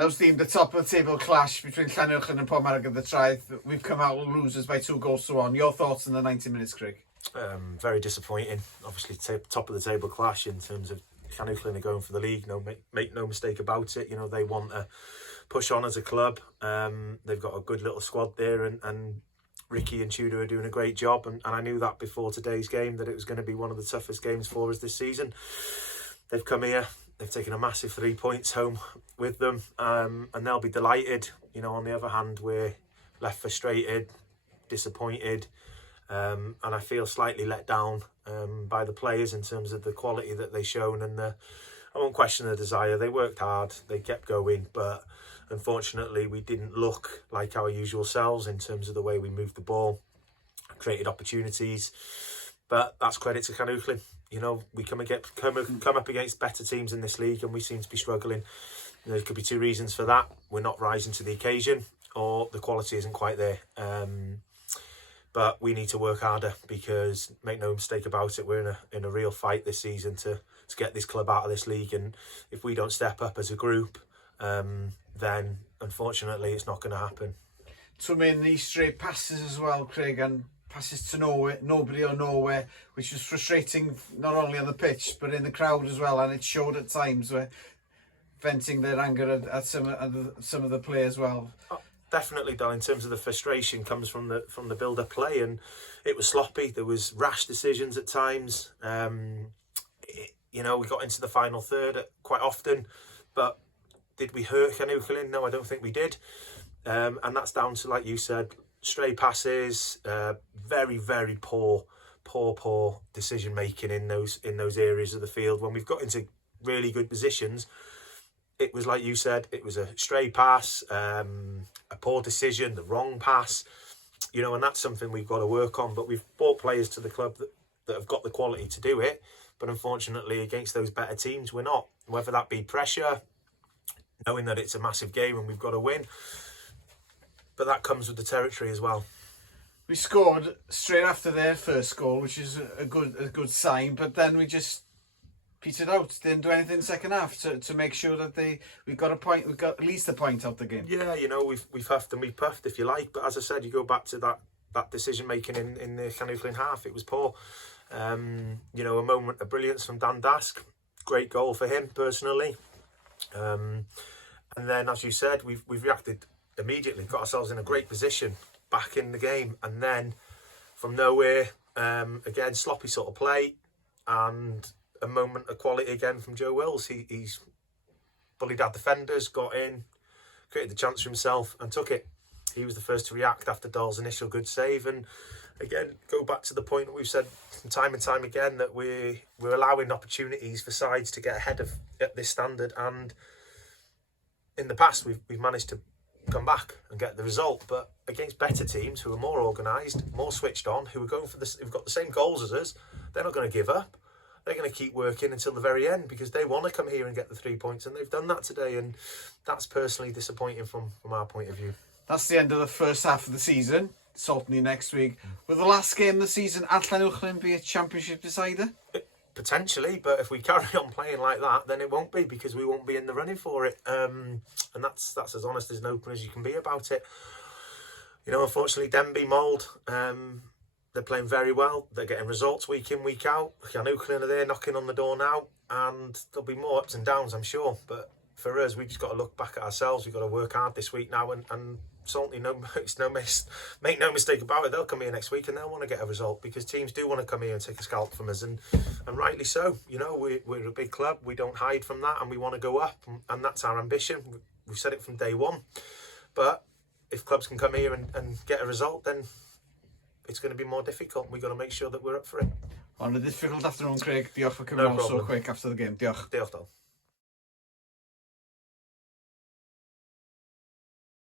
That was deemed the top of the table clash between Llanuwchllyn and Papirnyk at the Traeth. We've come out losers by 2-1. Your thoughts in the 90 minutes, Craig? Very disappointing. Obviously, top of the table clash in terms of Llanuwchllyn are going for the league. Make no mistake about it. You know, they want to push on as a club. They've got a good little squad there, and Ricky and Tudor are doing a great job. And I knew that before today's game, that it was going to be one of the toughest games for us this season. They've come here. They've taken a massive 3 points home with them, and they'll be delighted. You know, on the other hand, we're left frustrated, disappointed, and I feel slightly let down by the players in terms of the quality that they've shown, and I won't question the desire. They worked hard, they kept going, but unfortunately we didn't look like our usual selves in terms of the way we moved the ball, created opportunities. But that's credit to Llanuwchllyn. You know, we come up against better teams in this league, and we seem to be struggling. You know, there could be two reasons for that. We're not rising to the occasion, or the quality isn't quite there. But we need to work harder, because make no mistake about it, we're in a real fight this season to get this club out of this league. And if we don't step up as a group, then unfortunately it's not going to happen. Too many straight passes as well, Craig, and passes to nowhere, nobody or nowhere, which was frustrating not only on the pitch but in the crowd as well. And it showed at times where venting their anger at some of the play as well. Definitely, Dal. In terms of the frustration, comes from the build-up play, and it was sloppy. There was rash decisions at times. You know, we got into the final third quite often, but did we hurt Llanuwchllyn? No, I don't think we did. And that's down to, like you said, stray passes, very, very poor decision making in those areas of the field. When we've got into really good positions, it was like you said, it was a stray pass, a poor decision, the wrong pass, you know, and that's something we've got to work on. But we've brought players to the club that have got the quality to do it, but unfortunately against those better teams we're not. Whether that be pressure, knowing that it's a massive game and we've got to win, but that comes with the territory as well. We scored straight after their first goal, which is a good sign, but then we just petered out. Didn't do anything in the second half to make sure that we got a point. We got at least a point out the game. Yeah, you know, we've huffed and we puffed, if you like, but as I said, you go back to that decision making in the Llanuwchllyn half, it was poor. You know, a moment of brilliance from Dan Dask, great goal for him personally. And then, as you said, we've reacted immediately, got ourselves in a great position back in the game, and then from nowhere, again, sloppy sort of play, and a moment of quality again from Joe Wills. He's bullied our defenders, got in, created the chance for himself and took it. He was the first to react after Dahl's initial good save. And again, go back to the point that we've said from time and time again, that we're allowing opportunities for sides to get ahead at this standard, and in the past we've managed to come back and get the result, but against better teams who are more organised, more switched on, who are going for this, who've got the same goals as us, they're not going to give up. They're going to keep working until the very end, because they want to come here and get the 3 points, and they've done that today, and that's personally disappointing from our point of view. That's the end of the first half of the season. Saltney next week. Will the last game of the season at Llanuwchllyn be a championship decider? Potentially, but if we carry on playing like that, then it won't be, because we won't be in the running for it. And that's as honest and open as you can be about it. You know, unfortunately, Denby, Mould, they're playing very well. They're getting results week in, week out. Llanuwchllyn are there knocking on the door now, and there'll be more ups and downs, I'm sure. But for us, we've just got to look back at ourselves. We've got to work hard this week now, and Saltney, make no mistake about it, they'll come here next week and they'll want to get a result, because teams do want to come here and take a scalp from us, and rightly so. You know, we're a big club, we don't hide from that, and we want to go up, and that's our ambition. We've said it from day one. But if clubs can come here and get a result, then it's going to be more difficult. We've got to make sure that we're up for it. On a difficult afternoon, Craig. Diolch for coming on so quick after the game. Diolch. Diolch, Dal.